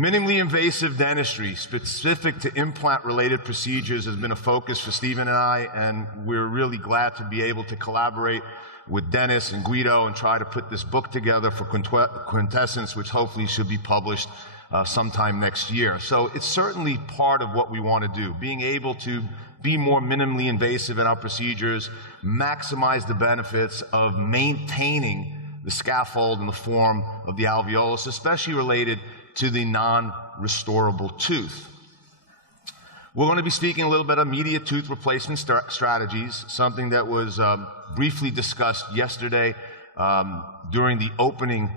Minimally invasive dentistry, specific to implant-related procedures, has been a focus for Stephen and I, and we're really glad to be able to collaborate with Dennis and Guido and try to put this book together for Quintessence, which hopefully should be published sometime next year. So it's certainly part of what we want to do, being able to be more minimally invasive in our procedures, maximize the benefits of maintaining the scaffold and the form of the alveolus, especially related to the non-restorable tooth. We're going to be speaking a little bit of immediate tooth replacement strategies, something that was briefly discussed yesterday during the opening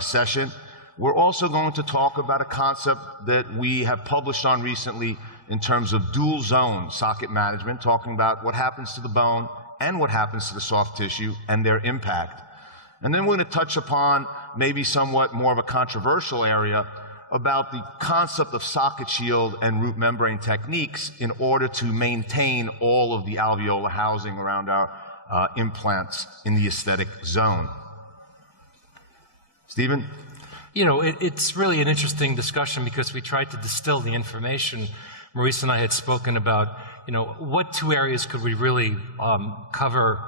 session. We're also going to talk about a concept that we have published on recently in terms of dual zone socket management, talking about what happens to the bone and what happens to the soft tissue and their impact. And then we're going to touch upon maybe somewhat more of a controversial area about the concept of socket shield and root membrane techniques in order to maintain all of the alveolar housing around our implants in the aesthetic zone. Stephen? You know, it's really an interesting discussion because we tried to distill the information. Maurice and I had spoken about, you know, what two areas could we really cover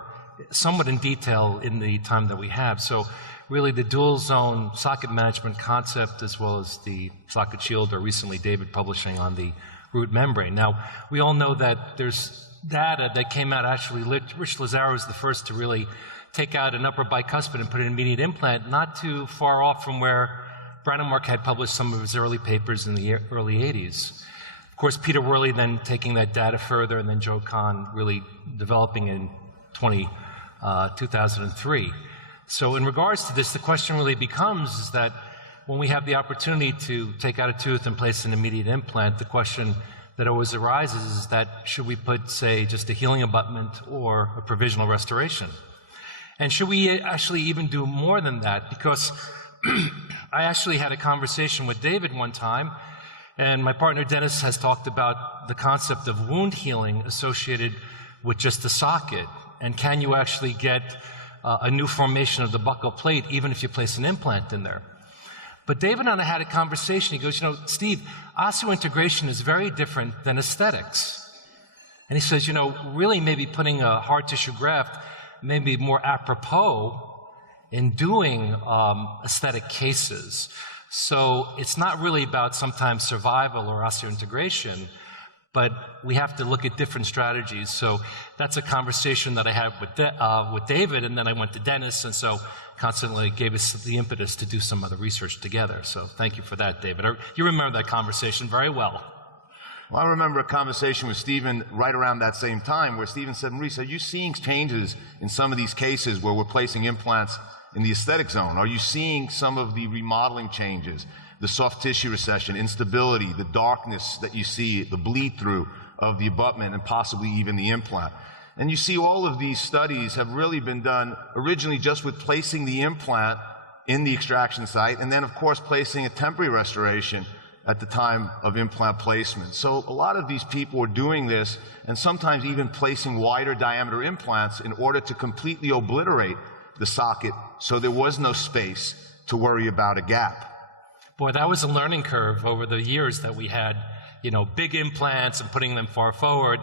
somewhat in detail in the time that we have. So really the dual zone socket management concept, as well as the socket shield, or recently David publishing on the root membrane. Now, we all know that there's data that came out, actually, Rich Lazaro was the first to really take out an upper bicuspid and put an immediate implant, not too far off from where Brannemark had published some of his early papers in the early 80s. Of course, Peter Worley then taking that data further, and then Joe Kahn really developing in 2003. So in regards to this, the question really becomes is that when we have the opportunity to take out a tooth and place an immediate implant, the question that always arises is that should we put, say, just a healing abutment or a provisional restoration? And should we actually even do more than that? Because I actually had a conversation with David one time, and my partner Dennis has talked about the concept of wound healing associated with just the socket. And can you actually get a new formation of the buccal plate even if you place an implant in there? But David and I had a conversation. He goes, you know, Steve, osseointegration is very different than aesthetics. And he says, you know, really maybe putting a hard tissue graft may be more apropos in doing aesthetic cases. So it's not really about sometimes survival or osseointegration, but we have to look at different strategies. So that's a conversation that I had with David, and then I went to Dennis, and so constantly gave us the impetus to do some other research together. So thank you for that, David. You remember that conversation very well. Well, I remember a conversation with Stephen right around that same time where Stephen said, Maurice, are you seeing changes in some of these cases where we're placing implants in the aesthetic zone? Are you seeing some of the remodeling changes, the soft tissue recession, instability, the darkness that you see, the bleed through of the abutment and possibly even the implant? And you see all of these studies have really been done originally just with placing the implant in the extraction site and then, of course, placing a temporary restoration at the time of implant placement. So a lot of these people are doing this and sometimes even placing wider diameter implants in order to completely obliterate the socket so there was no space to worry about a gap. Boy, that was a learning curve over the years that we had, you know, big implants and putting them far forward,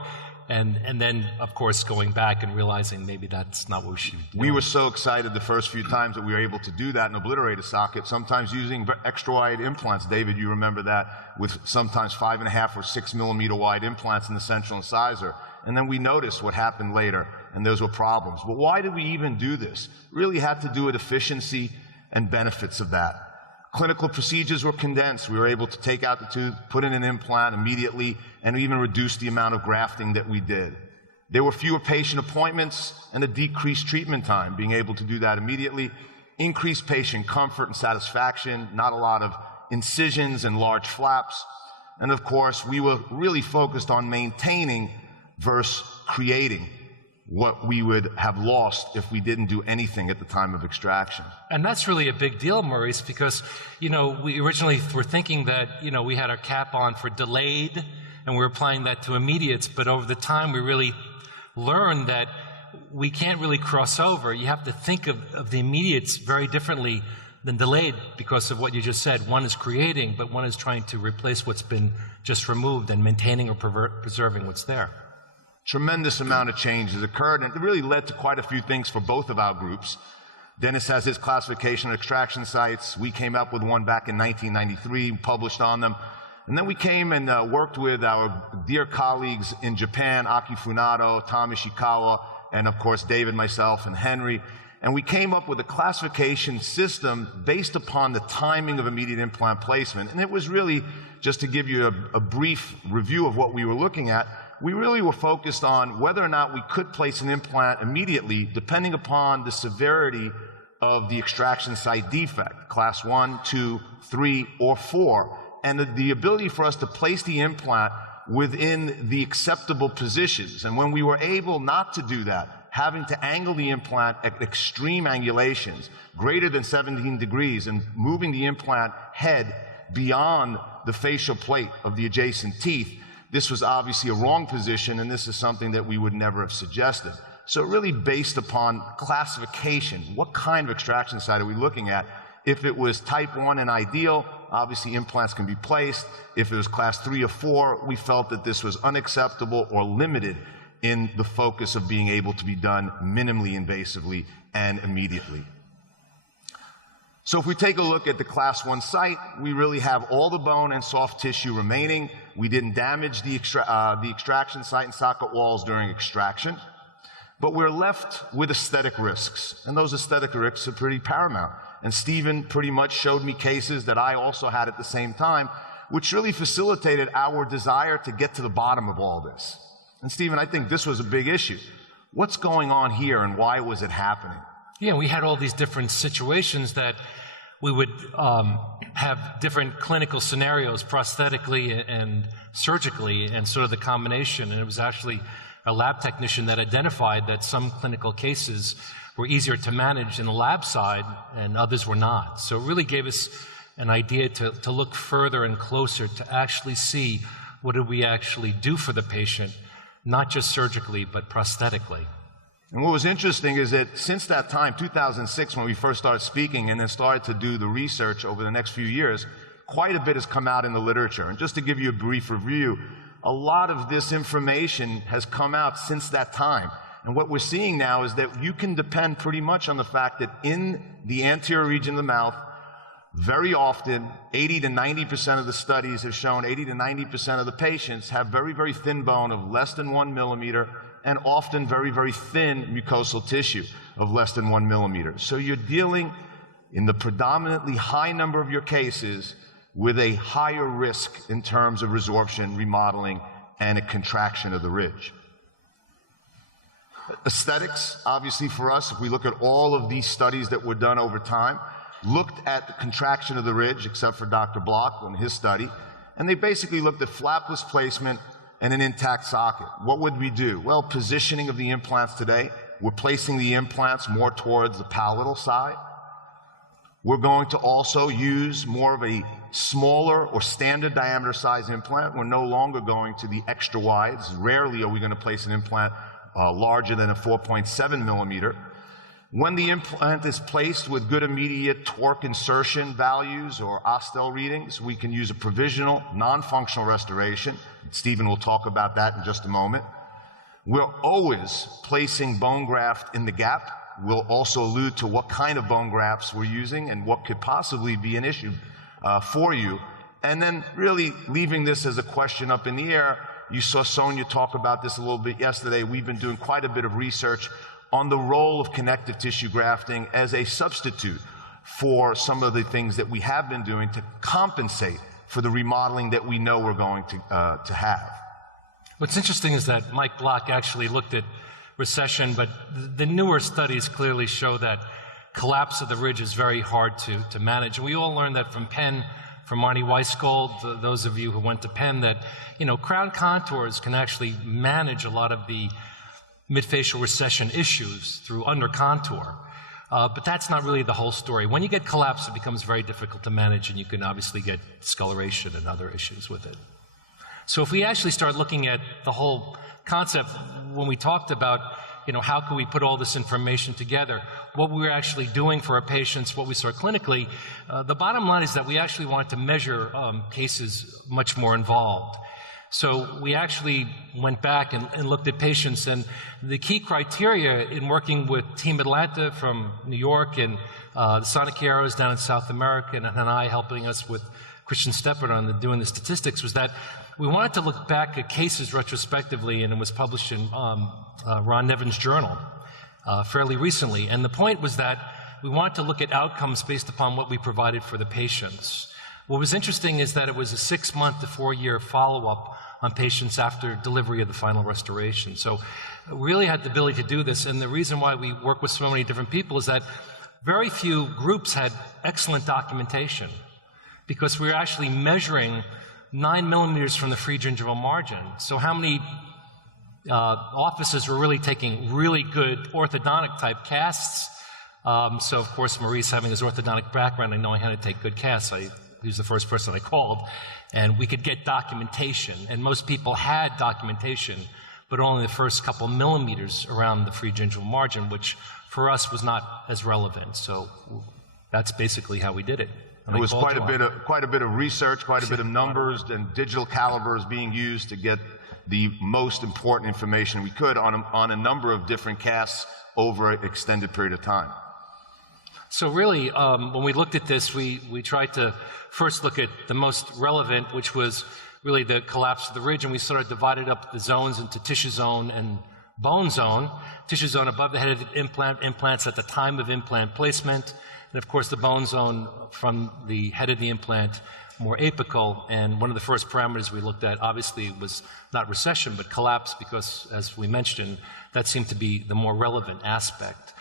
and then, of course, going back and realizing maybe that's not what we should do. We were so excited the first few times that we were able to do that and obliterate a socket, sometimes using extra wide implants. David, you remember that, with sometimes 5.5 or 6 millimeter wide implants in the central incisor. And then we noticed what happened later, and those were problems. But why did we even do this? It really had to do with efficiency and benefits of that. Clinical procedures were condensed. We were able to take out the tooth, put in an implant immediately, and even reduce the amount of grafting that we did. There were fewer patient appointments and a decreased treatment time, being able to do that immediately. Increased patient comfort and satisfaction, not a lot of incisions and large flaps. And of course, we were really focused on maintaining versus creating what we would have lost if we didn't do anything at the time of extraction. And that's really a big deal, Maurice, because, you know, we originally were thinking that, you know, we had our cap on for delayed and we were applying that to immediates, but over the time we really learned that we can't really cross over. You have to think of the immediates very differently then delayed because of what you just said. One is creating, but one is trying to replace what's been just removed and maintaining or preserving what's there. Tremendous amount of change has occurred, and it really led to quite a few things for both of our groups. Dennis has his classification of extraction sites. We came up with one back in 1993, published on them. And then we came and worked with our dear colleagues in Japan, Aki Funado, Tom Ishikawa, and of course David, myself, and Henry. And we came up with a classification system based upon the timing of immediate implant placement. And it was really, just to give you a brief review of what we were looking at, we really were focused on whether or not we could place an implant immediately, depending upon the severity of the extraction site defect, class 1, 2, 3, or 4, and the ability for us to place the implant within the acceptable positions. And when we were able not to do that, having to angle the implant at extreme angulations, greater than 17 degrees, and moving the implant head beyond the facial plate of the adjacent teeth, this was obviously a wrong position, and this is something that we would never have suggested. So really based upon classification, what kind of extraction site are we looking at? If it was type 1 and ideal, obviously implants can be placed. If it was class 3 or 4, we felt that this was unacceptable or limited in the focus of being able to be done minimally invasively and immediately. So if we take a look at the class 1 site, we really have all the bone and soft tissue remaining. We didn't damage the extraction site and socket walls during extraction, but we're left with aesthetic risks, and those aesthetic risks are pretty paramount. And Stephen pretty much showed me cases that I also had at the same time, which really facilitated our desire to get to the bottom of all this. And Stephen, I think this was a big issue. What's going on here and why was it happening? Yeah, we had all these different situations that we would have different clinical scenarios, prosthetically and surgically, and sort of the combination. And it was actually a lab technician that identified that some clinical cases were easier to manage in the lab side and others were not. So it really gave us an idea to look further and closer to actually see what did we actually do for the patient, not just surgically, but prosthetically. And what was interesting is that since that time, 2006, when we first started speaking and then started to do the research over the next few years, quite a bit has come out in the literature. And just to give you a brief review, a lot of this information has come out since that time. And what we're seeing now is that you can depend pretty much on the fact that in the anterior region of the mouth, very often, 80 to 90% of the studies have shown 80 to 90% of the patients have very, very thin bone of less than 1 millimeter, and often very, very thin mucosal tissue of less than 1 millimeter. So you're dealing in the predominantly high number of your cases with a higher risk in terms of resorption, remodeling, and a contraction of the ridge. Aesthetics, obviously for us, if we look at all of these studies that were done over time, looked at the contraction of the ridge, except for Dr. Block in his study, and they basically looked at flapless placement and an intact socket. What would we do? Well, positioning of the implants today, we're placing the implants more towards the palatal side. We're going to also use more of a smaller or standard diameter size implant. We're no longer going to the extra wides. Rarely are we going to place an implant larger than a 4.7 millimeter. When the implant is placed with good immediate torque insertion values or Ostel readings, we can use a provisional, non-functional restoration. Stephen will talk about that in just a moment. We're always placing bone graft in the gap. We'll also allude to what kind of bone grafts we're using and what could possibly be an issue for you. And then really leaving this as a question up in the air. You saw Sonia talk about this a little bit yesterday. We've been doing quite a bit of research on the role of connective tissue grafting as a substitute for some of the things that we have been doing to compensate for the remodeling that we know we're going to have. What's interesting is that Mike Block actually looked at recession, but the newer studies clearly show that collapse of the ridge is very hard to manage. And we all learned that from Penn, from Marty Weisgold, those of you who went to Penn, that crown contours can actually manage a lot of the midfacial recession issues through under contour. But that's not really the whole story. When you get collapse, it becomes very difficult to manage, and you can obviously get discoloration and other issues with it. So if we actually start looking at the whole concept, when we talked about how can we put all this information together, what we were actually doing for our patients, what we saw clinically, the bottom line is that we actually wanted to measure cases much more involved. So we actually went back and looked at patients, and the key criteria in working with Team Atlanta from New York and the Sonic Heroes down in South America, and I helping us with Christian Steppert on doing the statistics, was that we wanted to look back at cases retrospectively, and it was published in Ron Nevin's journal fairly recently. And the point was that we wanted to look at outcomes based upon what we provided for the patients. What was interesting is that it was a 6-month to 4-year follow-up on patients after delivery of the final restoration. So we really had the ability to do this, and the reason why we work with so many different people is that very few groups had excellent documentation, because we were actually measuring 9 millimeters from the free gingival margin. So how many offices were really taking really good orthodontic type casts? So of course, Maurice, having his orthodontic background and knowing how to take good casts, he was the first person I called, and we could get documentation. And most people had documentation, but only the first couple millimeters around the free gingival margin, which for us was not as relevant. So that's basically how we did it. There was quite a bit of research, quite a bit of numbers and digital calibers being used to get the most important information we could on a number of different casts over an extended period of time. So really, when we looked at this, we tried to first look at the most relevant, which was really the collapse of the ridge, and we sort of divided up the zones into tissue zone and bone zone. Tissue zone above the head of the implant, implants at the time of implant placement, and of course the bone zone from the head of the implant, more apical. And one of the first parameters we looked at, obviously, was not recession, but collapse, because, as we mentioned, that seemed to be the more relevant aspect.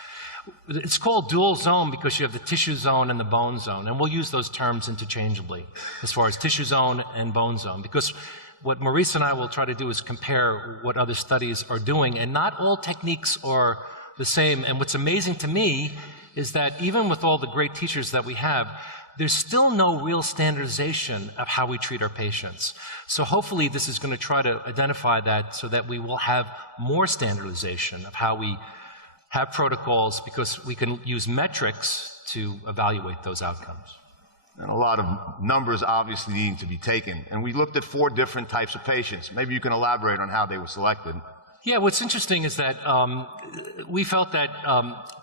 It's called dual zone because you have the tissue zone and the bone zone, and we'll use those terms interchangeably as far as tissue zone and bone zone, because what Maurice and I will try to do is compare what other studies are doing, and not all techniques are the same. And what's amazing to me is that even with all the great teachers that we have, there's still no real standardization of how we treat our patients. So hopefully this is going to try to identify that so that we will have more standardization of how we have protocols, because we can use metrics to evaluate those outcomes. And a lot of numbers obviously needing to be taken. And we looked at 4 different types of patients. Maybe you can elaborate on how they were selected. Yeah, what's interesting is that we felt that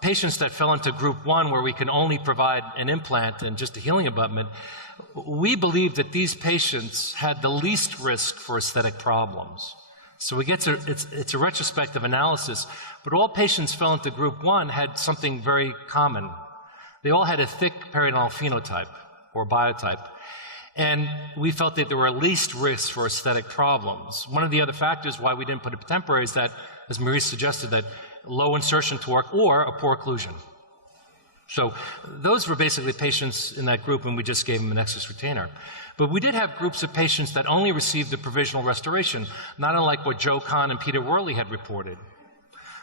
patients that fell into group 1, where we can only provide an implant and just a healing abutment, we believed that these patients had the least risk for aesthetic problems. So we get to, it's a retrospective analysis, but all patients fell into group 1 had something very common. They all had a thick periodontal phenotype or biotype, and we felt that there were least risks for aesthetic problems. One of the other factors why we didn't put a temporary is that, as Maurice suggested, that low insertion torque or a poor occlusion. So those were basically patients in that group, and we just gave them an excess retainer. But we did have groups of patients that only received the provisional restoration, not unlike what Joe Kahn and Peter Worley had reported.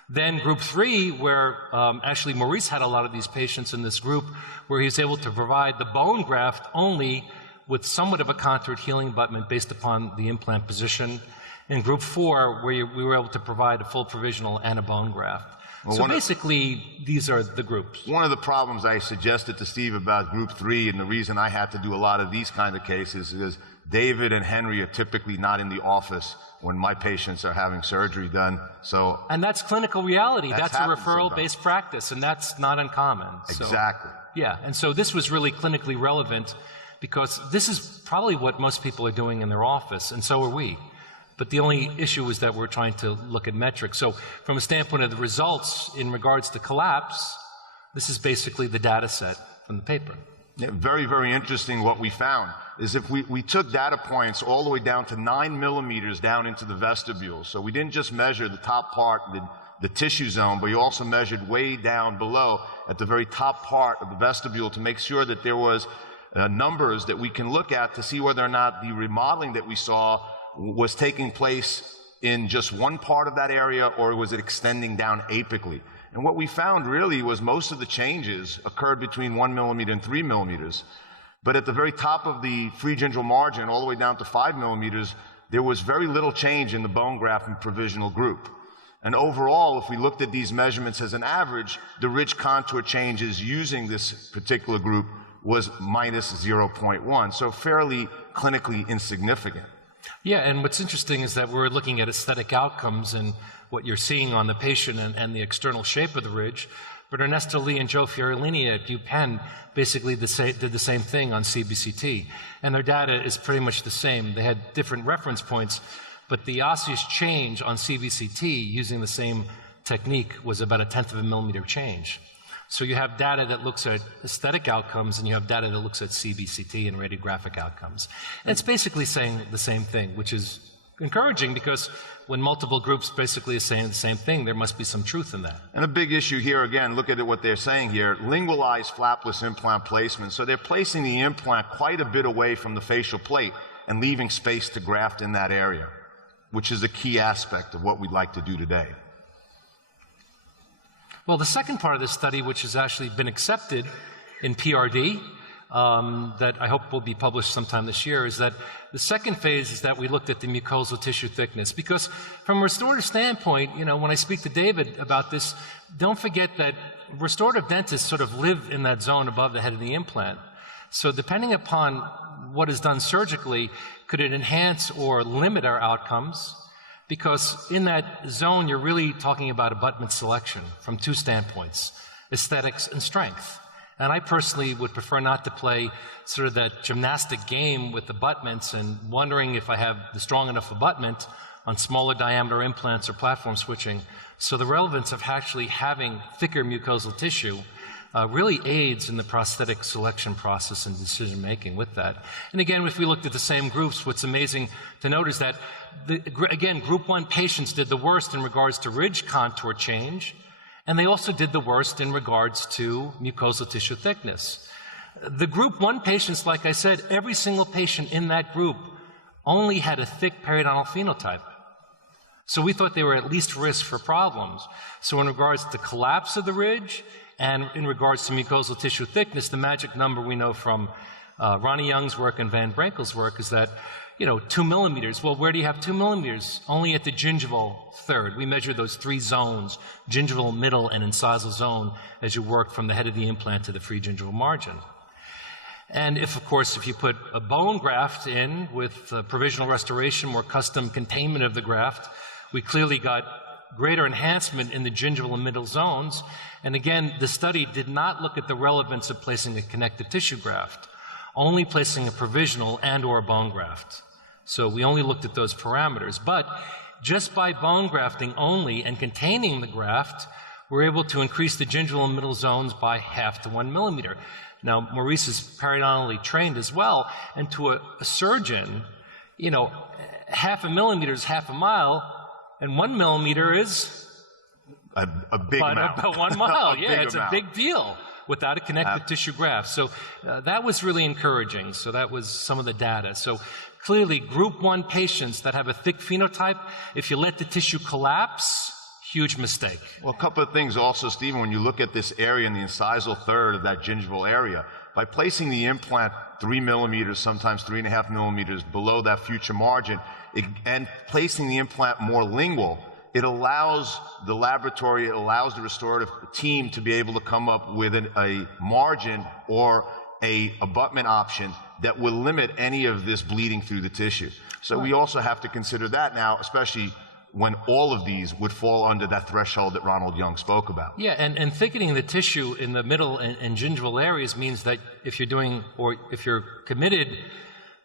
Then group 3, where actually Maurice had a lot of these patients in this group, where he was able to provide the bone graft only with somewhat of a contoured healing abutment based upon the implant position. In group 4, where we were able to provide a full provisional and a bone graft. Well, so basically, these are the groups. One of the problems I suggested to Steve about group 3, and the reason I had to do a lot of these kind of cases, is David and Henry are typically not in the office when my patients are having surgery done. So, and that's clinical reality. That's a referral-based practice, and that's not uncommon. Exactly. So, yeah, and so this was really clinically relevant, because this is probably what most people are doing in their office, and so are we. But the only issue is that we're trying to look at metrics. So from a standpoint of the results in regards to collapse, this is basically the data set from the paper. Yeah, very, very interesting what we found is if we took data points all the way down to 9 millimeters down into the vestibule. So we didn't just measure the top part, the tissue zone, but we also measured way down below at the very top part of the vestibule to make sure that there was numbers that we can look at to see whether or not the remodeling that we saw was taking place in just one part of that area, or was it extending down apically? And what we found really was most of the changes occurred between 1 millimeter and 3 millimeters. But at the very top of the free gingival margin, all the way down to 5 millimeters, there was very little change in the bone graft and provisional group. And overall, if we looked at these measurements as an average, the ridge contour changes using this particular group was minus 0.1, so fairly clinically insignificant. Yeah, and what's interesting is that we're looking at aesthetic outcomes and what you're seeing on the patient and the external shape of the ridge. But Ernesto Lee and Joe Fiorellini at UPenn basically did the same thing on CBCT. And their data is pretty much the same. They had different reference points, but the osseous change on CBCT using the same technique was about 1/10 of a millimeter change. So you have data that looks at aesthetic outcomes, and you have data that looks at CBCT and radiographic outcomes. And it's basically saying the same thing, which is encouraging, because when multiple groups basically are saying the same thing, there must be some truth in that. And a big issue here, again, look at what they're saying here, lingualized flapless implant placement. So they're placing the implant quite a bit away from the facial plate and leaving space to graft in that area, which is a key aspect of what we'd like to do today. Well, the second part of this study, which has actually been accepted in PRD, that I hope will be published sometime this year, is that the second phase is that we looked at the mucosal tissue thickness. Because from a restorative standpoint, you know, when I speak to David about this, don't forget that restorative dentists sort of live in that zone above the head of the implant. So depending upon what is done surgically, could it enhance or limit our outcomes? Because in that zone, you're really talking about abutment selection from two standpoints, aesthetics and strength. And I personally would prefer not to play sort of that gymnastic game with abutments and wondering if I have the strong enough abutment on smaller diameter implants or platform switching. So the relevance of actually having thicker mucosal tissue really aids in the prosthetic selection process and decision making with that. And again, if we looked at the same groups, what's amazing to note is that, again, group 1 patients did the worst in regards to ridge contour change, and they also did the worst in regards to mucosal tissue thickness. The group 1 patients, like I said, every single patient in that group only had a thick periodontal phenotype. So we thought they were at least risk for problems. So in regards to collapse of the ridge, and in regards to mucosal tissue thickness, the magic number we know from Ronnie Young's work and Van Brenkel's work is that, 2 millimeters. Well, where do you have 2 millimeters? Only at the gingival third. We measure those 3 zones, gingival, middle, and incisal zone, as you work from the head of the implant to the free gingival margin. And if you put a bone graft in with provisional restoration or custom containment of the graft, we clearly got greater enhancement in the gingival and middle zones. And again, the study did not look at the relevance of placing a connective tissue graft, only placing a provisional and or a bone graft. So we only looked at those parameters. But just by bone grafting only and containing the graft, we're able to increase the gingival and middle zones by 1/2 to 1 millimeter. Now, Maurice is periodontally trained as well, and to a surgeon, 1/2 a millimeter is 1/2 a mile, and 1 millimeter is a big amount. About 1 mile. Yeah, it's amount. a big deal without a connective tissue graft. So that was really encouraging. So that was some of the data. So clearly, group 1 patients that have a thick phenotype, if you let the tissue collapse, huge mistake. Well, a couple of things also, Stephen, when you look at this area in the incisal third of that gingival area, by placing the implant 3 millimeters, sometimes 3.5 millimeters below that future margin, and placing the implant more lingual, it allows the laboratory, it allows the restorative team to be able to come up with a margin or a abutment option that will limit any of this bleeding through the tissue. So we also have to consider that now, especially when all of these would fall under that threshold that Ronald Young spoke about. Yeah, and thickening the tissue in the middle and gingival areas means that if you're committed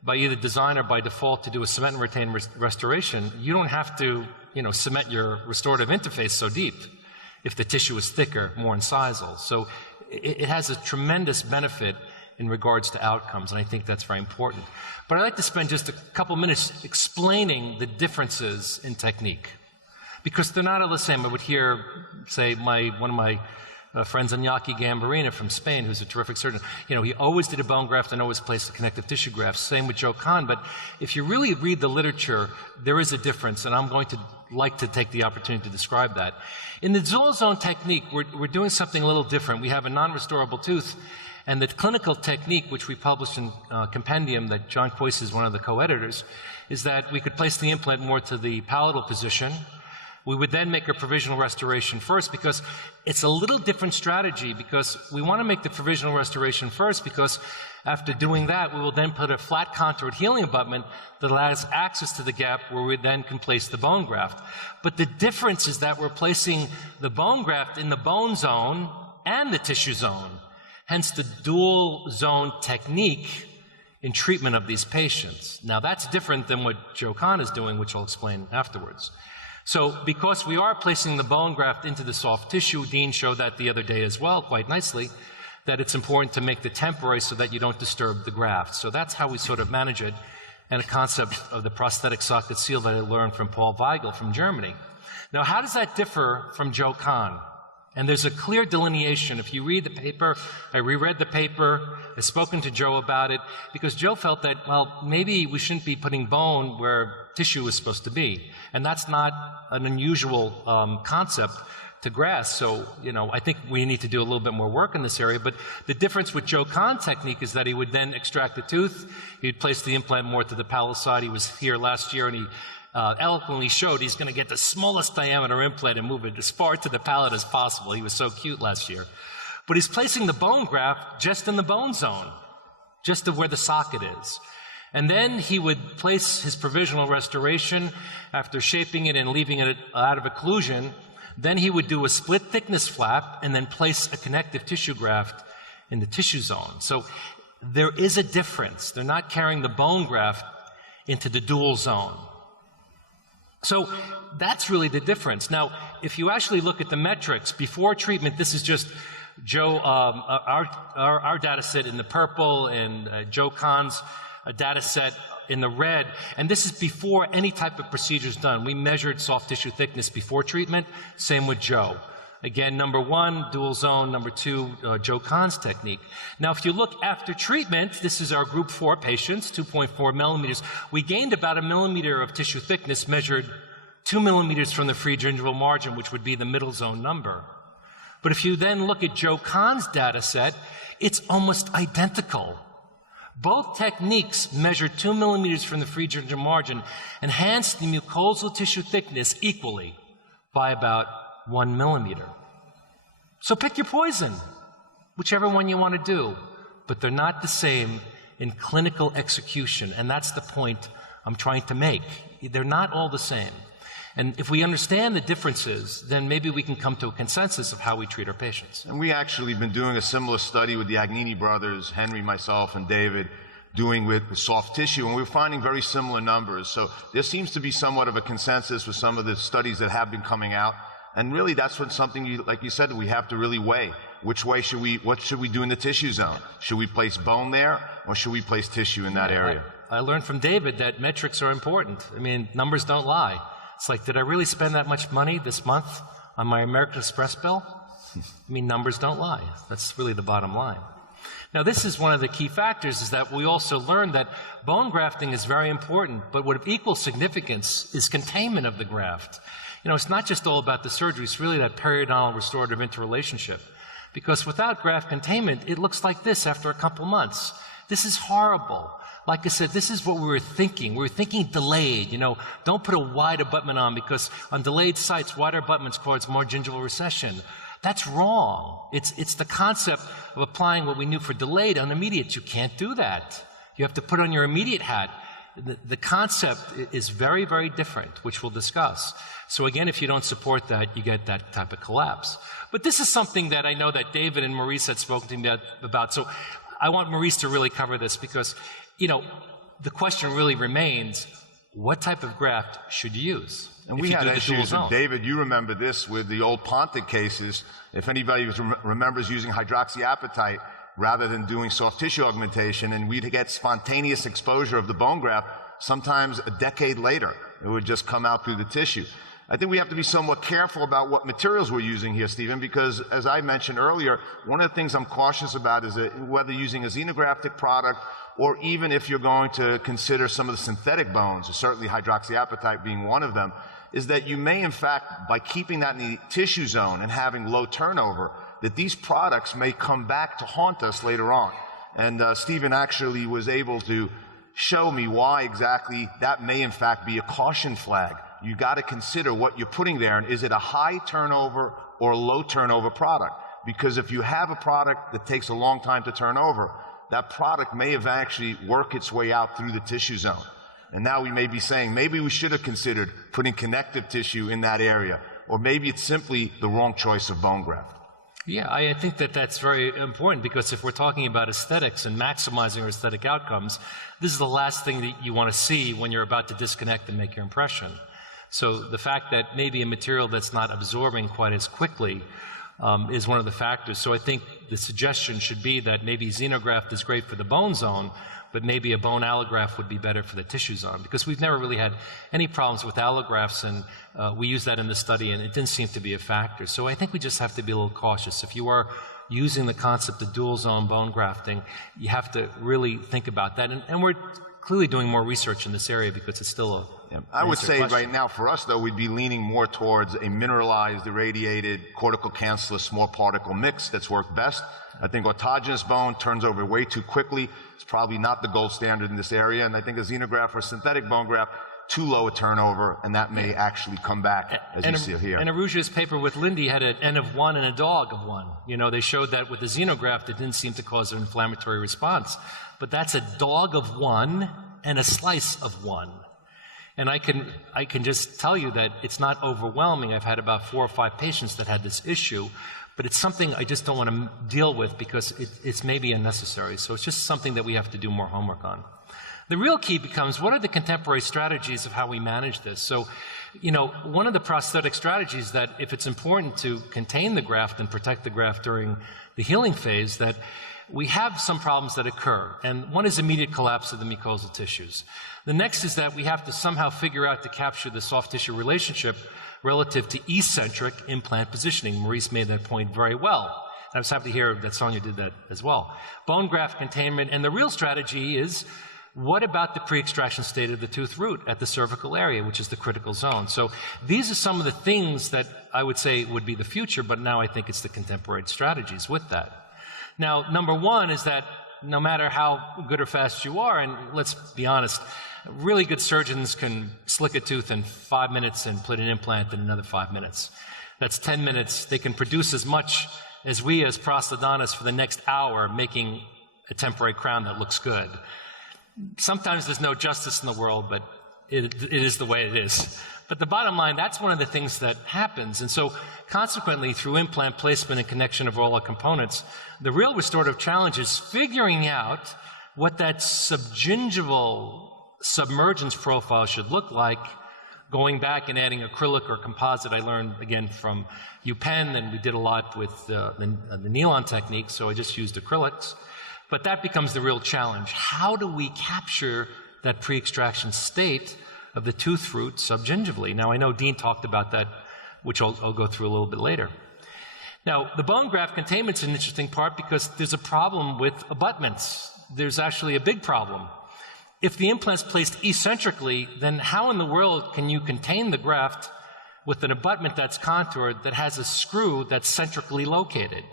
by either design or by default to do a cement and retain restoration, you don't have to, cement your restorative interface so deep if the tissue is thicker, more incisal. So it has a tremendous benefit in regards to outcomes, and I think that's very important. But I'd like to spend just a couple minutes explaining the differences in technique, because they're not all the same. I would hear, say, one of my friends, Iñaki Gambarina from Spain, who's a terrific surgeon, he always did a bone graft and always placed a connective tissue graft. Same with Joe Kahn. But if you really read the literature, there is a difference, and I'm going to like to take the opportunity to describe that. In the dual zone technique, we're doing something a little different. We have a non-restorable tooth, and the clinical technique, which we published in Compendium, that John Coyce is one of the co-editors, is that we could place the implant more to the palatal position. We would then make a provisional restoration first, because it's a little different strategy, because we want to make the provisional restoration first because after doing that, we will then put a flat contoured healing abutment that allows access to the gap where we then can place the bone graft. But the difference is that we're placing the bone graft in the bone zone and the tissue zone, hence the dual zone technique in treatment of these patients. Now that's different than what Joe Kahn is doing, which I'll explain afterwards. So because we are placing the bone graft into the soft tissue, Dean showed that the other day as well, quite nicely, that it's important to make the temporary so that you don't disturb the graft. So that's how we sort of manage it, and a concept of the prosthetic socket seal that I learned from Paul Weigel from Germany. Now, how does that differ from Joe Kahn? And there's a clear delineation. If you read the paper, I reread the paper, I've spoken to Joe about it, because Joe felt that, well, maybe we shouldn't be putting bone where tissue is supposed to be. And that's not an unusual concept to grasp. So, I think we need to do a little bit more work in this area. But the difference with Joe Kahn's technique is that he would then extract the tooth, he'd place the implant more to the palatal side. He was here last year, and he eloquently showed he's going to get the smallest diameter implant and move it as far to the palate as possible. He was so cute last year. But he's placing the bone graft just in the bone zone, just to where the socket is. And then he would place his provisional restoration after shaping it and leaving it out of occlusion. Then he would do a split thickness flap and then place a connective tissue graft in the tissue zone. So there is a difference. They're not carrying the bone graft into the dual zone. So that's really the difference. Now, if you actually look at the metrics before treatment, this is just Joe, our data set in the purple, and Joe Kahn's data set in the red. And this is before any type of procedure is done. We measured soft tissue thickness before treatment. Same with Joe. Again, number one, dual zone. Number two, Joe Kahn's technique. Now, if you look after treatment, this is our group 4 patients, 2.4 millimeters. We gained about 1 millimeter of tissue thickness, measured 2 millimeters from the free gingival margin, which would be the middle zone number. But if you then look at Joe Kahn's data set, it's almost identical. Both techniques measured 2 millimeters from the free gingival margin, enhanced the mucosal tissue thickness equally by about 1 millimeter. So pick your poison, whichever one you want to do, but they're not the same in clinical execution, and that's the point I'm trying to make. They're not all the same. And if we understand the differences, then maybe we can come to a consensus of how we treat our patients. And we actually have been doing a similar study with the Agnini brothers, Henry, myself, and David, doing with soft tissue, and we're finding very similar numbers. So there seems to be somewhat of a consensus with some of the studies that have been coming out. And really, that's what something, like you said, we have to really weigh. What should we do in the tissue zone? Should we place bone there, or should we place tissue in that area? I learned from David that metrics are important. I mean, numbers don't lie. It's like, did I really spend that much money this month on my American Express bill? I mean, numbers don't lie. That's really the bottom line. Now, this is one of the key factors, is that we also learned that bone grafting is very important, but what of equal significance is containment of the graft. It's not just all about the surgery, it's really that periodontal restorative interrelationship. Because without graft containment, it looks like this after a couple months. This is horrible. Like I said, this is what we were thinking. We were thinking delayed. Don't put a wide abutment on, because on delayed sites, wider abutments cause more gingival recession. That's wrong. It's the concept of applying what we knew for delayed on immediate. You can't do that. You have to put on your immediate hat. The concept is very, very different, which we'll discuss. So again, if you don't support that, you get that type of collapse. But this is something that I know that David and Maurice had spoken to me about. So I want Maurice to really cover this, because the question really remains, what type of graft should you use? And we had issues with David. You remember this with the old Pontic cases. If anybody remembers using hydroxyapatite rather than doing soft tissue augmentation, and we'd get spontaneous exposure of the bone graft, sometimes a decade later, it would just come out through the tissue. I think we have to be somewhat careful about what materials we're using here, Stephen, because as I mentioned earlier, one of the things I'm cautious about is that whether using a xenograftic product, or even if you're going to consider some of the synthetic bones, or certainly hydroxyapatite being one of them, is that you may, in fact, by keeping that in the tissue zone and having low turnover, that these products may come back to haunt us later on. And Stephen actually was able to show me why exactly that may, in fact, be a caution flag. you got to consider what you're putting there, and is it a high turnover or a low turnover product? Because if you have a product that takes a long time to turn over, that product may have actually worked its way out through the tissue zone. And now we may be saying, maybe we should have considered putting connective tissue in that area, or maybe it's simply the wrong choice of bone graft. Yeah, I think that that's very important, because if we're talking about aesthetics and maximizing our aesthetic outcomes, this is the last thing that you want to see when you're about to disconnect and make your impression. So the fact that maybe a material that's not absorbing quite as quickly is one of the factors. So I think the suggestion should be that maybe xenograft is great for the bone zone, but maybe a bone allograft would be better for the tissue zone, because we've never really had any problems with allografts, and we used that in the study, and it didn't seem to be a factor. So I think we just have to be a little cautious. If you are using the concept of dual zone bone grafting, you have to really think about that. And we're clearly doing more research in this area, because it's still a I would say right now for us, though, we'd be leaning more towards a mineralized, irradiated, cortical cancellous small particle mix that's worked best. I think autogenous bone turns over way too quickly. It's probably not the gold standard in this area. And I think a xenograft or synthetic bone graft, too low a turnover, and that may actually come back, as you see here. And Aruj's paper with Lindy had an N of 1 and a dog of 1. You know, they showed that with the xenograft, it didn't seem to cause an inflammatory response. But that's a dog of 1 and a slice of 1. And I can just tell you that it's not overwhelming. I've had about 4 or 5 patients that had this issue, but it's something I just don't want to deal with, because it's maybe unnecessary. So it's just something that we have to do more homework on. The real key becomes, what are the contemporary strategies of how we manage this? So, you know, one of the prosthetic strategies that, if it's important to contain the graft and protect the graft during the healing phase, that we have some problems that occur. And one is immediate collapse of the mucosal tissues. The next is that we have to somehow figure out to capture the soft tissue relationship relative to eccentric implant positioning. Maurice made that point very well. And I was happy to hear that Sonia did that as well. Bone graft containment, and the real strategy is, what about the pre-extraction state of the tooth root at the cervical area, which is the critical zone? So these are some of the things that I would say would be the future, but now I think it's the contemporary strategies with that. Now, number one is that no matter how good or fast you are, and let's be honest, really good surgeons can slick a tooth in 5 minutes and put an implant in another 5 minutes. That's 10 minutes. They can produce as much as we as prosthodontists for the next hour, making a temporary crown that looks good. Sometimes there's no justice in the world, but it is the way it is. But the bottom line, that's one of the things that happens. And so consequently, through implant placement and connection of all our components, the real restorative challenge is figuring out what that subgingival submergence profile should look like, going back and adding acrylic or composite. I learned, again, from UPenn, and we did a lot with the Nylon technique, so I just used acrylics. But that becomes the real challenge. How do we capture that pre-extraction state of the tooth root subgingivally? Now, I know Dean talked about that, which I'll go through a little bit later. Now, the bone graft containment's an interesting part, because there's a problem with abutments. There's actually a big problem. If the implant's placed eccentrically, then how in the world can you contain the graft with an abutment that's contoured that has a screw that's centrically located?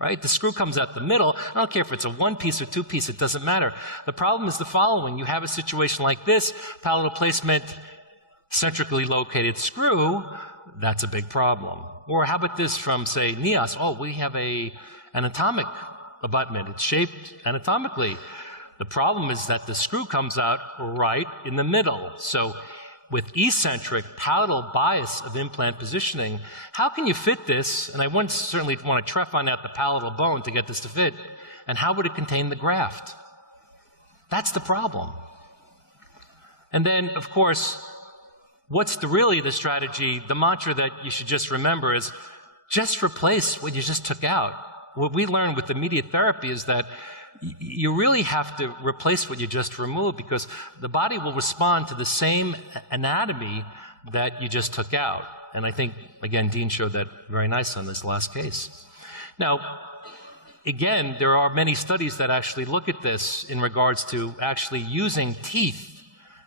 Right? The screw comes out the middle. I don't care if it's a 1-piece or 2-piece, it doesn't matter. The problem is the following. You have a situation like this, palatal placement, centrically located screw, that's a big problem. Or how about this from, say, NEOS? Oh, we have an anatomic abutment. It's shaped anatomically. The problem is that the screw comes out right in the middle. So with eccentric palatal bias of implant positioning, how can you fit this? And I wouldn't certainly want to trephine out the palatal bone to get this to fit. And how would it contain the graft? That's the problem. And then, of course, what's really the strategy? The mantra that you should just remember is just replace what you just took out. What we learned with immediate therapy is that you really have to replace what you just removed, because the body will respond to the same anatomy that you just took out. And I think, again, Dean showed that very nice on this last case. Now, again, there are many studies that actually look at this in regards to actually using teeth,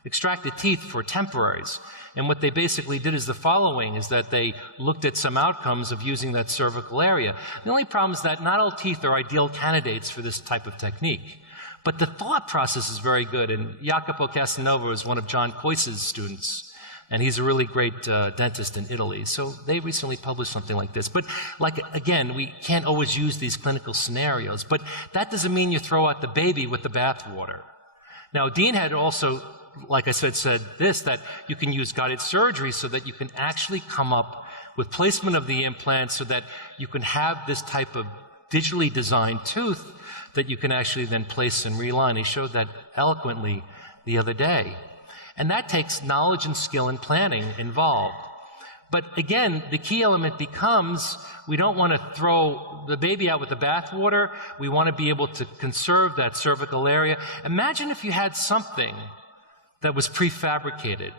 extracted teeth for temporaries. And what they basically did is the following, is that they looked at some outcomes of using that cervical area. The only problem is that not all teeth are ideal candidates for this type of technique. But the thought process is very good, and Jacopo Casanova was one of John Coyce's students. And he's a really great dentist in Italy. So they recently published something like this. But again, we can't always use these clinical scenarios. But that doesn't mean you throw out the baby with the bathwater. Now, Dean had also, like I said this, that you can use guided surgery so that you can actually come up with placement of the implant so that you can have this type of digitally designed tooth that you can actually then place and realign. He showed that eloquently the other day. And that takes knowledge and skill and planning involved. But again, the key element becomes we don't want to throw the baby out with the bathwater. We want to be able to conserve that cervical area. Imagine if you had something that was prefabricated.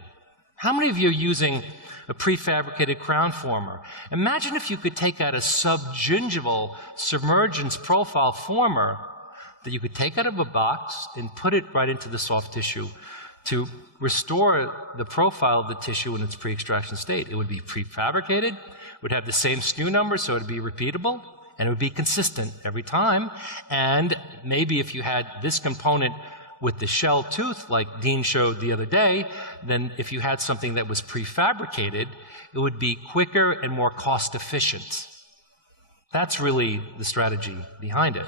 How many of you are using a prefabricated crown former? Imagine if you could take out a subgingival submergence profile former that you could take out of a box and put it right into the soft tissue to restore the profile of the tissue in its pre-extraction state. It would be prefabricated, would have the same SKU number, so it would be repeatable, and it would be consistent every time. And maybe if you had this component with the shell tooth, like Dean showed the other day, then if you had something that was prefabricated, it would be quicker and more cost efficient. That's really the strategy behind it.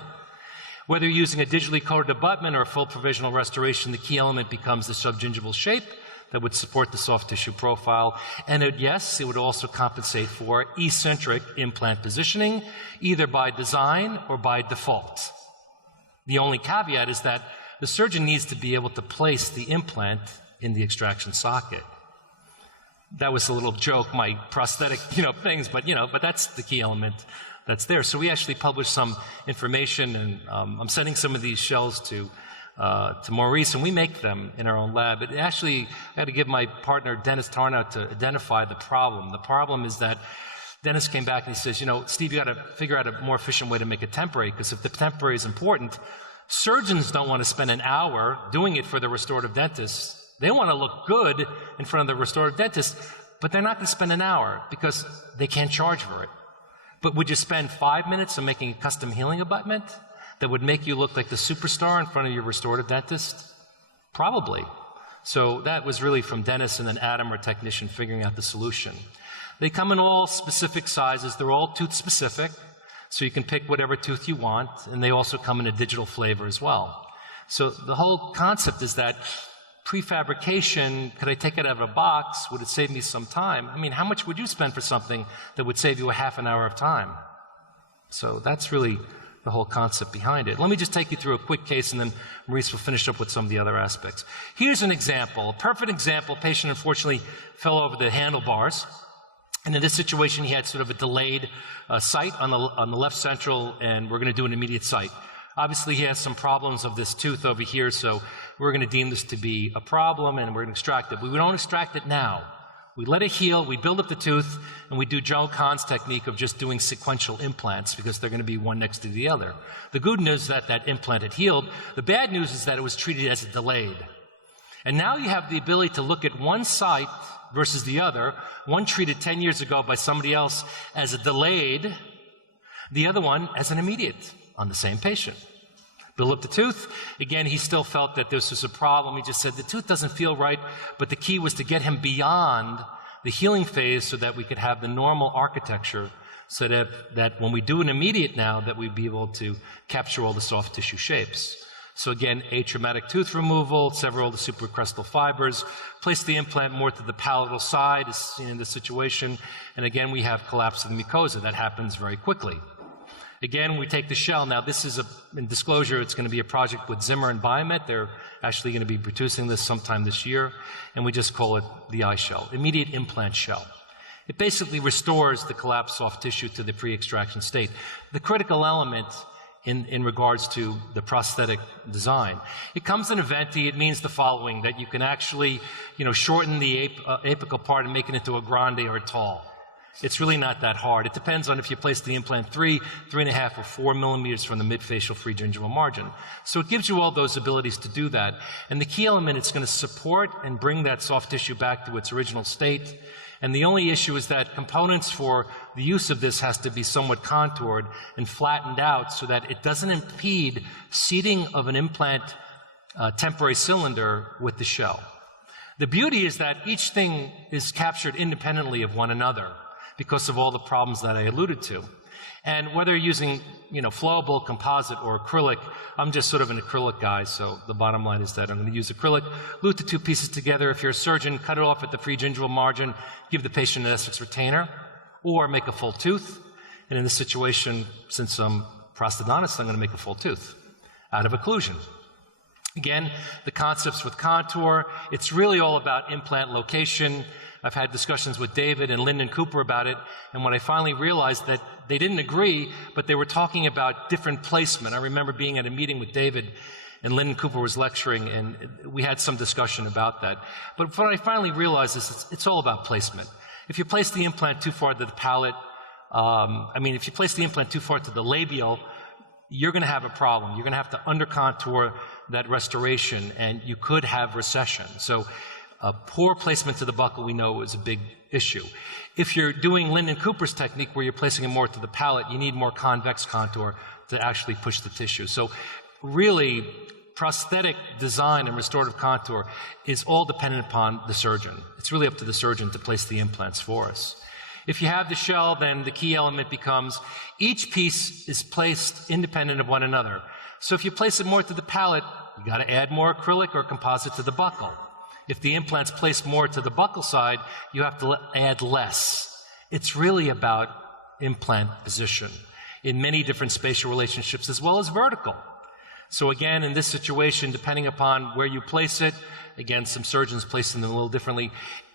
Whether you're using a digitally coded abutment or a full provisional restoration, the key element becomes the subgingival shape that would support the soft tissue profile. And yes, it would also compensate for eccentric implant positioning, either by design or by default. The only caveat is that the surgeon needs to be able to place the implant in the extraction socket. That was a little joke, my prosthetic, things, but that's the key element that's there. So we actually published some information, and I'm sending some of these shells to Maurice, and we make them in our own lab. I had to give my partner, Dennis Tarnow, to identify the problem. The problem is that Dennis came back and he says, Steve, you got to figure out a more efficient way to make it temporary, because if the temporary is important, surgeons don't want to spend an hour doing it for the restorative dentist. They want to look good in front of the restorative dentist, but they're not going to spend an hour because they can't charge for it. But would you spend 5 minutes on making a custom healing abutment that would make you look like the superstar in front of your restorative dentist? Probably. So that was really from Dennis and then Adam, our technician, figuring out the solution. They come in all specific sizes. They're all tooth specific, so you can pick whatever tooth you want, and they also come in a digital flavor as well. So the whole concept is that prefabrication, could I take it out of a box? Would it save me some time? I mean, how much would you spend for something that would save you a half an hour of time? So that's really the whole concept behind it. Let me just take you through a quick case, and then Maurice will finish up with some of the other aspects. Here's an example, a perfect example. A patient unfortunately fell over the handlebars. And in this situation, he had sort of a delayed site on the left central, and we're going to do an immediate site. Obviously, he has some problems of this tooth over here, so we're going to deem this to be a problem, and we're going to extract it. But we don't extract it now. We let it heal, we build up the tooth, and we do Joe Kahn's technique of just doing sequential implants because they're going to be one next to the other. The good news is that that implant had healed. The bad news is that it was treated as a delayed. And now you have the ability to look at one site versus the other, one treated 10 years ago by somebody else as a delayed, the other one as an immediate on the same patient. Build up the tooth. Again, he still felt that this was a problem. He just said the tooth doesn't feel right, but the key was to get him beyond the healing phase so that we could have the normal architecture so that when we do an immediate now, that we'd be able to capture all the soft tissue shapes. So again, atraumatic tooth removal, sever all the supracrestal fibers, place the implant more to the palatal side, as seen in this situation, and again, we have collapse of the mucosa. That happens very quickly. Again, we take the shell. Now, this is in disclosure, it's going to be a project with Zimmer and Biomet. They're actually going to be producing this sometime this year, and we just call it the iShell, immediate implant shell. It basically restores the collapsed soft tissue to the pre-extraction state. The critical element in regards to the prosthetic design. It comes in a venti. It means the following, that you can actually, shorten the apical part and make it into a grande or a tall. It's really not that hard. It depends on if you place the implant 3, 3.5, or 4 millimeters from the midfacial free gingival margin. So it gives you all those abilities to do that. And the key element, it's going to support and bring that soft tissue back to its original state. And the only issue is that components for the use of this has to be somewhat contoured and flattened out so that it doesn't impede seating of an implant temporary cylinder with the shell. The beauty is that each thing is captured independently of one another because of all the problems that I alluded to. And whether you're using, flowable, composite, or acrylic, I'm just sort of an acrylic guy, so the bottom line is that I'm going to use acrylic, glue the two pieces together. If you're a surgeon, cut it off at the pregingival margin, give the patient an Esthetic retainer, or make a full tooth. And in this situation, since I'm prosthodontist, I'm going to make a full tooth out of occlusion. Again, the concepts with contour, it's really all about implant location. I've had discussions with David and Lyndon Cooper about it, and when I finally realized that they didn't agree, but they were talking about different placement. I remember being at a meeting with David, and Lyndon Cooper was lecturing, and we had some discussion about that. But what I finally realized is it's all about placement. If you place the implant too far to the palate, if you place the implant too far to the labial, you're going to have a problem. You're going to have to under-contour that restoration, and you could have recession. So poor placement to the buccal, we know, is a big issue. If you're doing Lyndon Cooper's technique, where you're placing it more to the palate, you need more convex contour to actually push the tissue. So really, prosthetic design and restorative contour is all dependent upon the surgeon. It's really up to the surgeon to place the implants for us. If you have the shell, then the key element becomes each piece is placed independent of one another. So if you place it more to the palate, you got to add more acrylic or composite to the buccal. If the implant's placed more to the buccal side, you have to add less. It's really about implant position in many different spatial relationships as well as vertical. So again, in this situation, depending upon where you place it, again, some surgeons place them a little differently,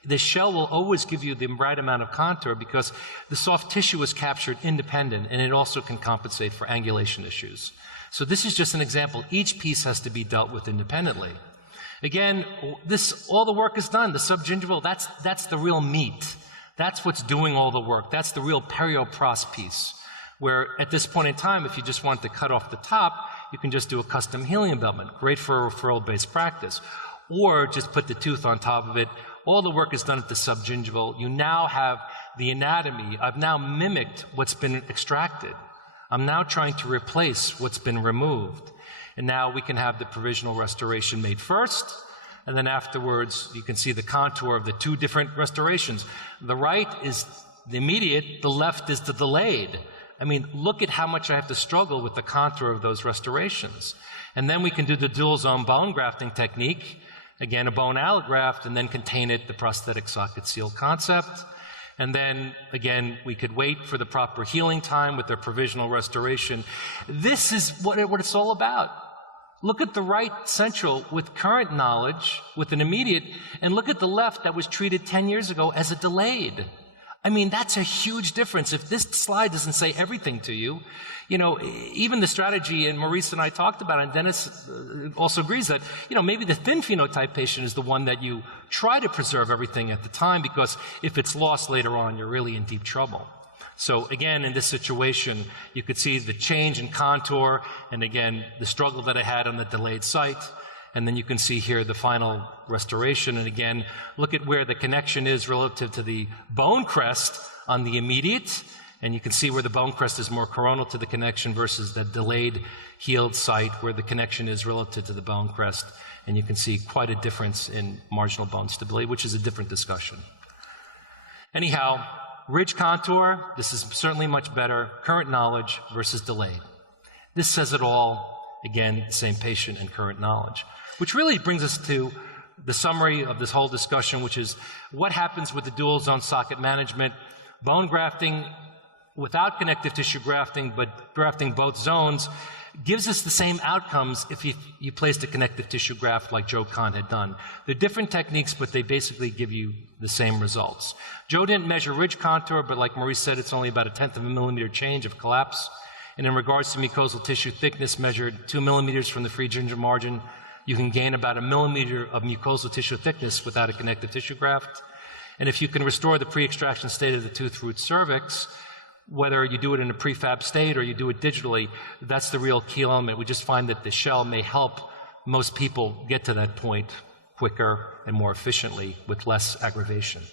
the shell will always give you the right amount of contour because the soft tissue is captured independent, and it also can compensate for angulation issues. So this is just an example. Each piece has to be dealt with independently. Again, all the work is done. The subgingival, that's the real meat. That's what's doing all the work. That's the real periopros piece, where at this point in time, if you just want to cut off the top, you can just do a custom healing embellishment. Great for a referral-based practice. Or just put the tooth on top of it. All the work is done at the subgingival. You now have the anatomy. I've now mimicked what's been extracted. I'm now trying to replace what's been removed. And now we can have the provisional restoration made first, and then afterwards you can see the contour of the two different restorations. The right is the immediate, the left is the delayed. I mean, look at how much I have to struggle with the contour of those restorations. And then we can do the dual zone bone grafting technique, again, a bone allograft, and then contain it, the prosthetic socket seal concept. And then, again, we could wait for the proper healing time with the provisional restoration. This is what it's all about. Look at the right central with current knowledge, with an immediate, and look at the left that was treated 10 years ago as a delayed. I mean, that's a huge difference. If this slide doesn't say everything to you, even the strategy, and Maurice and I talked about it, and Dennis also agrees that, maybe the thin phenotype patient is the one that you try to preserve everything at the time, because if it's lost later on, you're really in deep trouble. So again, in this situation, you could see the change in contour, and again, the struggle that I had on the delayed site. And then you can see here the final restoration. And again, look at where the connection is relative to the bone crest on the immediate. And you can see where the bone crest is more coronal to the connection versus the delayed healed site where the connection is relative to the bone crest. And you can see quite a difference in marginal bone stability, which is a different discussion. Anyhow, ridge contour, this is certainly much better. Current knowledge versus delayed. This says it all. Again, same patient and current knowledge. Which really brings us to the summary of this whole discussion, which is what happens with the dual zone socket management. Bone grafting without connective tissue grafting, but grafting both zones, gives us the same outcomes if you placed a connective tissue graft like Joe Kahn had done. They're different techniques, but they basically give you the same results. Joe didn't measure ridge contour, but like Maurice said, it's only about 1/10 of a millimeter change of collapse. And in regards to mucosal tissue thickness measured 2 millimeters from the free gingival margin, you can gain about 1 millimeter of mucosal tissue thickness without a connective tissue graft. And if you can restore the pre-extraction state of the tooth root cervix, whether you do it in a prefab state or you do it digitally, that's the real key element. We just find that the shell may help most people get to that point quicker and more efficiently with less aggravation.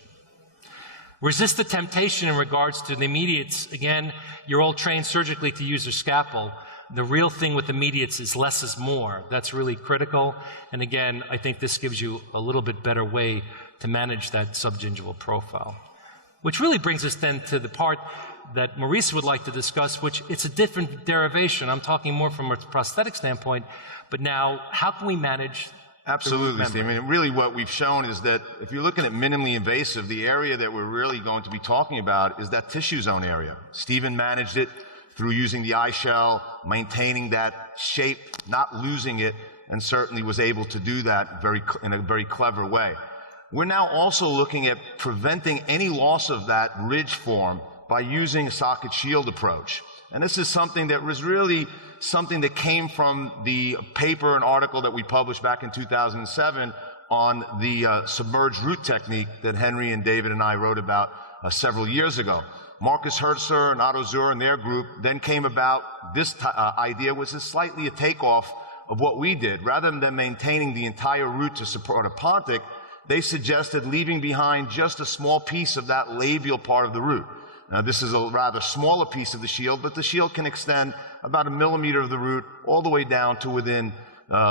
Resist the temptation in regards to the immediates. Again, you're all trained surgically to use a scalpel, the real thing with immediates is less is more. That's really critical. And again, I think this gives you a little bit better way to manage that subgingival profile. Which really brings us then to the part that Maurice would like to discuss, which it's a different derivation. I'm talking more from a prosthetic standpoint, but now how can we manage? Absolutely, Steve. I mean, really what we've shown is that if you're looking at minimally invasive, the area that we're really going to be talking about is that tissue zone area. Stephen managed it through using the eye shell, maintaining that shape, not losing it, and certainly was able to do that in a very clever way. We're now also looking at preventing any loss of that ridge form by using a socket shield approach. And this is something that was really something that came from the paper and article that we published back in 2007 on the submerged root technique that Henry and David and I wrote about several years ago. Marcus Herzer and Otto Zur and their group then came about this idea, which is slightly a takeoff of what we did. Rather than maintaining the entire root to support a pontic, they suggested leaving behind just a small piece of that labial part of the root. Now, this is a rather smaller piece of the shield, but the shield can extend about 1 millimeter of the root all the way down to within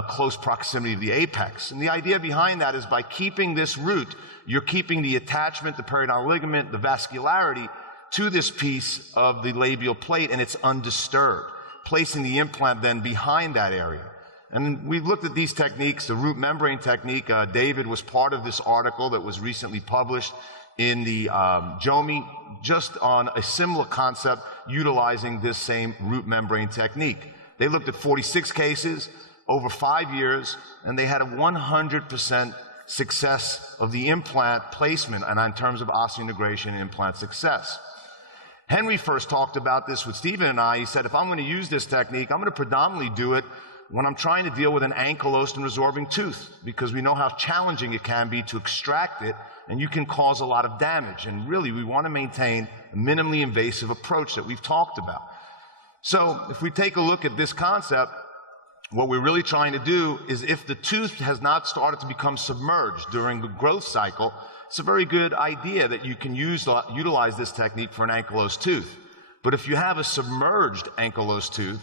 close proximity of the apex. And the idea behind that is by keeping this root, you're keeping the attachment, the periodontal ligament, the vascularity to this piece of the labial plate, and it's undisturbed, placing the implant then behind that area. And we've looked at these techniques, the root membrane technique. David was part of this article that was recently published in the JOMI, just on a similar concept utilizing this same root membrane technique. They looked at 46 cases over 5 years, and they had a 100% success of the implant placement and in terms of osseointegration and implant success. Henry first talked about this with Stephen and I. He said, if I'm going to use this technique, I'm going to predominantly do it when I'm trying to deal with an ankylosed and resorbing tooth, because we know how challenging it can be to extract it, and you can cause a lot of damage. And really, we want to maintain a minimally invasive approach that we've talked about. So if we take a look at this concept, what we're really trying to do is, if the tooth has not started to become submerged during the growth cycle, it's a very good idea that you can utilize this technique for an ankylosed tooth. But if you have a submerged ankylosed tooth,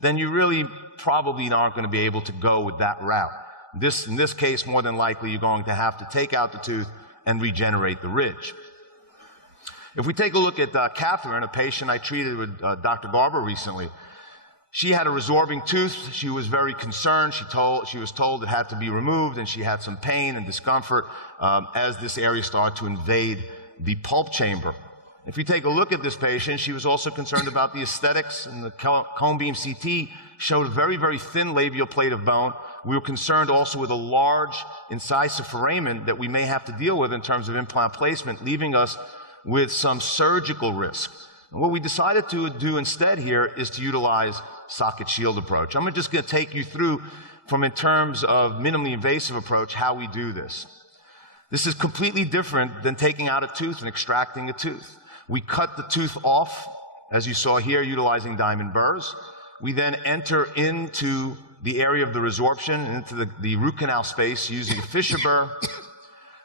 then you really probably aren't going to be able to go with that route. In this case, more than likely, you're going to have to take out the tooth and regenerate the ridge. If we take a look at Catherine, a patient I treated with Dr. Garber recently, she had a resorbing tooth. She was very concerned. She was told it had to be removed, and she had some pain and discomfort as this area started to invade the pulp chamber. If you take a look at this patient, she was also concerned about the aesthetics, and the cone beam CT showed a very, very thin labial plate of bone. We were concerned also with a large incisive foramen that we may have to deal with in terms of implant placement, leaving us with some surgical risk. And what we decided to do instead here is to utilize socket shield approach. I'm just going to take you through, from in terms of minimally invasive approach, how we do this. This is completely different than taking out a tooth and extracting a tooth. We cut the tooth off, as you saw here, utilizing diamond burrs. We then enter into the area of the resorption and into the root canal space using a Fisher burr.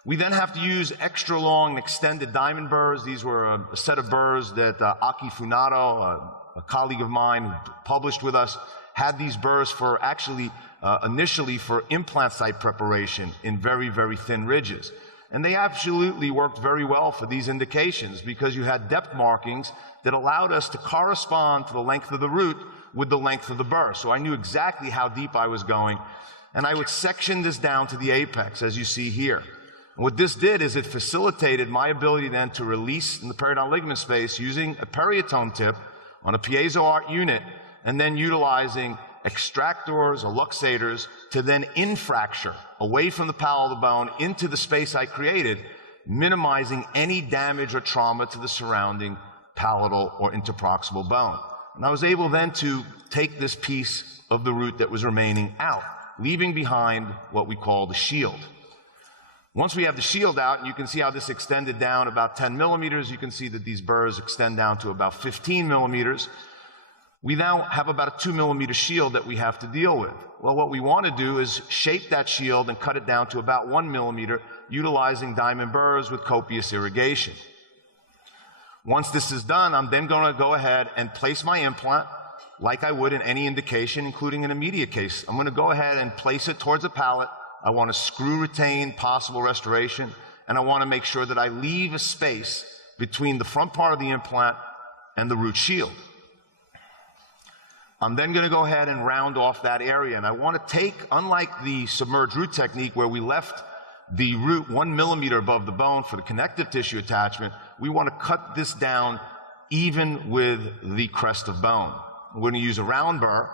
We then have to use extra long and extended diamond burrs. These were a set of burrs that Aki Funato, a colleague of mine who published with us, had these burrs for actually initially for implant site preparation in very, very thin ridges. And they absolutely worked very well for these indications, because you had depth markings that allowed us to correspond to the length of the root with the length of the burr. So I knew exactly how deep I was going, and I would section this down to the apex, as you see here. And what this did is it facilitated my ability then to release in the periodontal ligament space using a periotome tip on a piezo art unit, and then utilizing extractors or luxators to then infracture away from the palatal of the bone into the space I created, minimizing any damage or trauma to the surrounding palatal or interproximal bone. And I was able then to take this piece of the root that was remaining out, leaving behind what we call the shield. Once we have the shield out, and you can see how this extended down about 10 millimeters, you can see that these burrs extend down to about 15 millimeters. We now have about a 2 millimeter shield that we have to deal with. Well, what we want to do is shape that shield and cut it down to about 1 millimeter, utilizing diamond burrs with copious irrigation. Once this is done, I'm then going to go ahead and place my implant. like I would in any indication, including an immediate case. I'm going to go ahead and place it towards the palate. I want to screw retain possible restoration, and I want to make sure that I leave a space between the front part of the implant and the root shield. I'm then going to go ahead and round off that area, and I want to take, unlike the submerged root technique where we left the root 1 millimeter above the bone for the connective tissue attachment, we want to cut this down even with the crest of bone. We're going to use a round burr,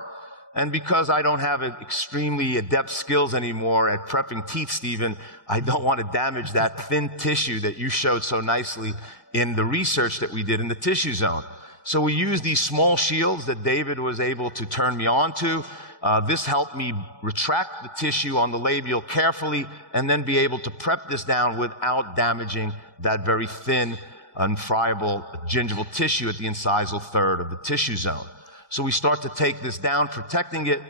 and because I don't have extremely adept skills anymore at prepping teeth, Stephen, I don't want to damage that thin tissue that you showed so nicely in the research that we did in the tissue zone. So we use these small shields that David was able to turn me on to. This helped me retract the tissue on the labial carefully and then be able to prep this down without damaging that very thin, unfriable gingival tissue at the incisal third of the tissue zone. So we start to take this down, protecting it,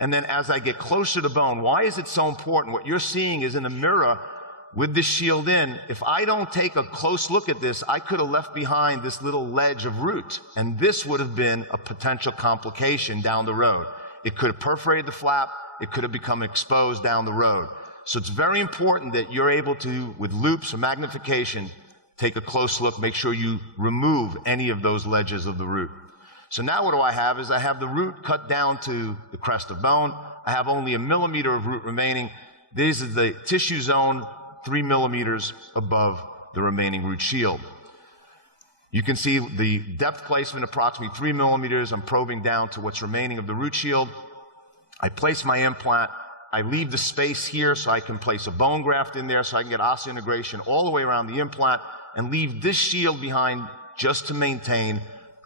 and then as I get closer to bone, why is it so important? What you're seeing is in the mirror with this shield in, if I don't take a close look at this, I could have left behind this little ledge of root, and this would have been a potential complication down the road. It could have perforated the flap, it could have become exposed down the road. So it's very important that you're able to, with loupes or magnification, take a close look, make sure you remove any of those ledges of the root. So now what I have is I have the root cut down to the crest of bone. I have only 1 millimeter of root remaining. This is the tissue zone 3 millimeters above the remaining root shield. You can see the depth placement, approximately 3 millimeters. I'm probing down to what's remaining of the root shield. I place my implant. I leave the space here so I can place a bone graft in there so I can get osseointegration all the way around the implant and leave this shield behind just to maintain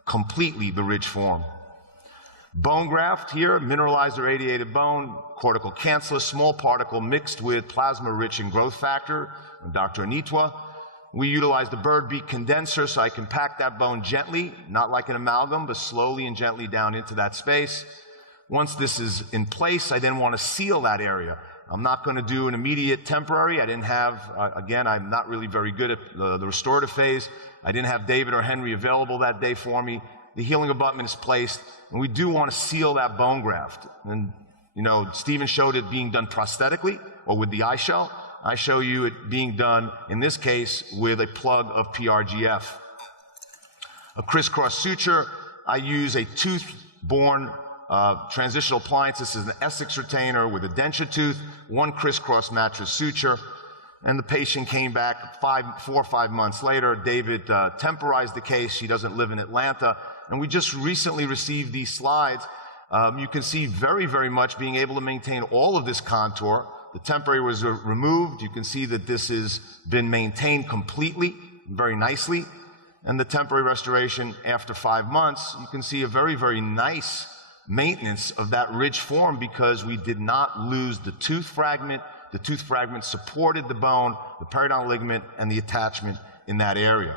completely the ridge form. Bone graft here, mineralized irradiated bone, cortical cancellous, small particle mixed with plasma-rich and growth factor, Dr. Anitwa. We utilize the bird beak condenser so I can pack that bone gently, not like an amalgam, but slowly and gently down into that space. Once this is in place, I then want to seal that area. I'm not going to do an immediate temporary. I didn't have, again, I'm not really very good at the restorative phase. I didn't have David or Henry available that day for me. The healing abutment is placed, and we do want to seal that bone graft. And, you know, Stephen showed it being done prosthetically or with the eye shell. I show you it being done, in this case, with a plug of PRGF. A crisscross suture, I use a tooth-borne transitional appliance. This is an Esthetic retainer with a denture tooth, 1 crisscross mattress suture, and the patient came back 4 or 5 months later. David temporized the case. She doesn't live in Atlanta, and we just recently received these slides. You can see very, very much being able to maintain all of this contour. The temporary was removed. You can see that this has been maintained completely, very nicely. And the temporary restoration after 5 months, you can see a very, very nice maintenance of that ridge form because we did not lose the tooth fragment. The tooth fragment supported the bone, the periodontal ligament, and the attachment in that area.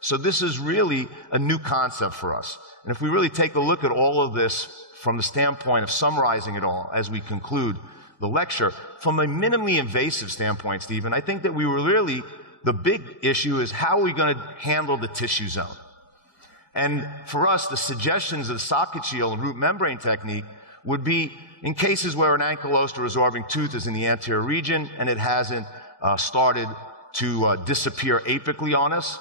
So this is really a new concept for us. And if we really take a look at all of this from the standpoint of summarizing it all as we conclude the lecture, from a minimally invasive standpoint, Stephen, I think that we were really, the big issue is how are we going to handle the tissue zone? And for us, the suggestions of the socket shield and root membrane technique would be in cases where an ankylosed or resorbing tooth is in the anterior region and it hasn't started to disappear apically on us.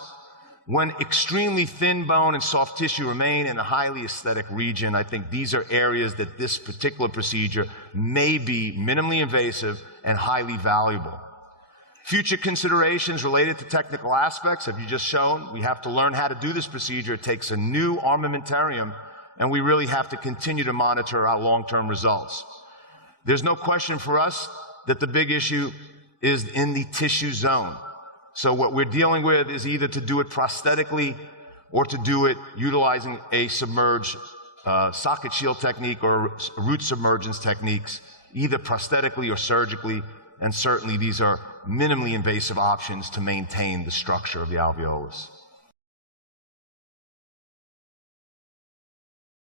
When extremely thin bone and soft tissue remain in a highly aesthetic region, I think these are areas that this particular procedure may be minimally invasive and highly valuable. Future considerations related to technical aspects have you just shown. We have to learn how to do this procedure. It takes a new armamentarium, and we really have to continue to monitor our long-term results. There's no question for us that the big issue is in the tissue zone. So what we're dealing with is either to do it prosthetically or to do it utilizing a submerged socket shield technique or root submergence techniques, either prosthetically or surgically, and certainly these are minimally invasive options to maintain the structure of the alveolus.